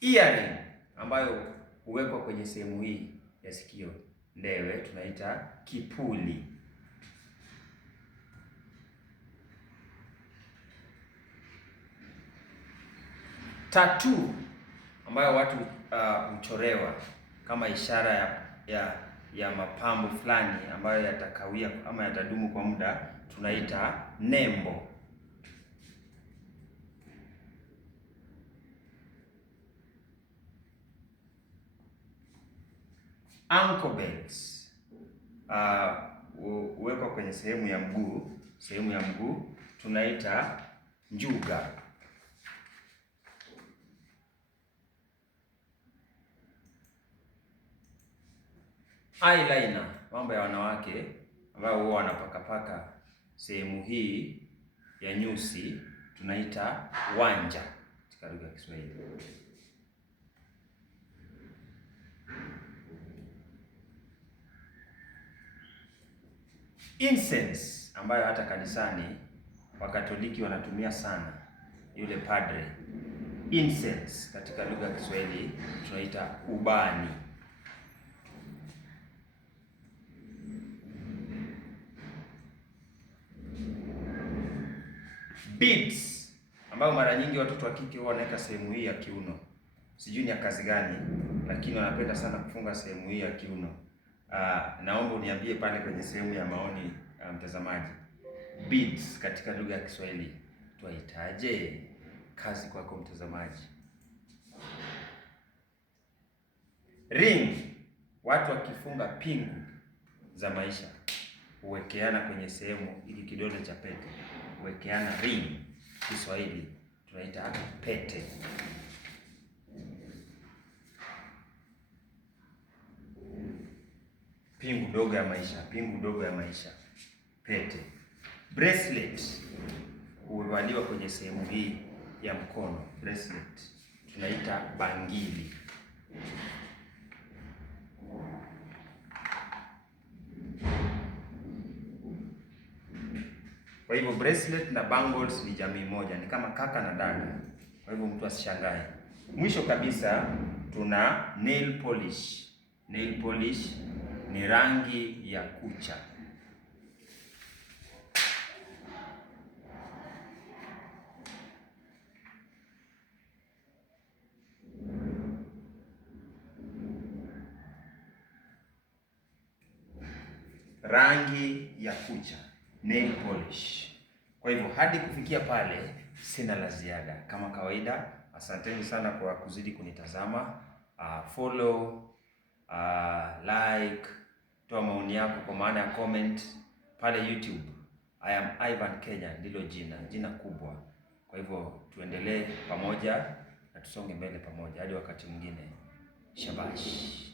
Earring ambayo huwekwa kwenye sehemu hii ya sikio, ndewe, tunaita kipuli. Tattoo ambayo watu huchorewa kama ishara ya mapambo fulani ambayo yatakawia ama yatadumu kwa muda, tunaita nembo. Ankle bells huwekwa kwenye sehemu ya mguu, tunaita njuga. Eyeliner, mambo ya wanawake ambao huwa wanapakapaka sehemu hii ya nyusi, tunaita wanja katika lugha ya Kiswahili. Incense ambayo hata kanisani Wakatoliki wanatumia sana, yule padre. Incense katika lugha ya Kiswahili tunaita ubani. Beads ambayo mara nyingi watoto wa kike huwa wanaweka sehemu hii ya kiuno. Sijui ni ya kazi gani, lakini wanapenda sana kufunga sehemu hii ya kiuno. Naomba uniambie pale kwenye sehemu ya maoni, mtazamaji. Beads katika lugha ya Kiswahili tuwaitaje? Kazi kwako mtazamaji. Ring, watu wakifunga pingu za maisha huwekeana kwenye sehemu ili kidole cha pete, huwekeana ring. Kiswahili tunaita pete. Pingu dogo ya maisha, pete. Bracelet huvaliwa kwenye sehemu hii ya mkono, bracelet tunaita bangili. Kwa hivyo bracelet na bangles ni jamii moja, ni kama kaka na dada. Kwa hivyo mtu asishangae. Mwisho kabisa tuna nail polish. Nail polish ni rangi ya kucha. Rangi ya kucha, nail polish. Kwa hivyo hadi kufikia pale sina la ziada. Kama kawaida, asanteni sana kwa kuzidi kunitazama. Follow, like, toa maoni yako kwa maana ya comment pale YouTube. I am Ivan Kenya, ndilo jina kubwa. Kwa hivyo tuendelee pamoja na tusonge mbele pamoja hadi wakati mwingine. Shabash.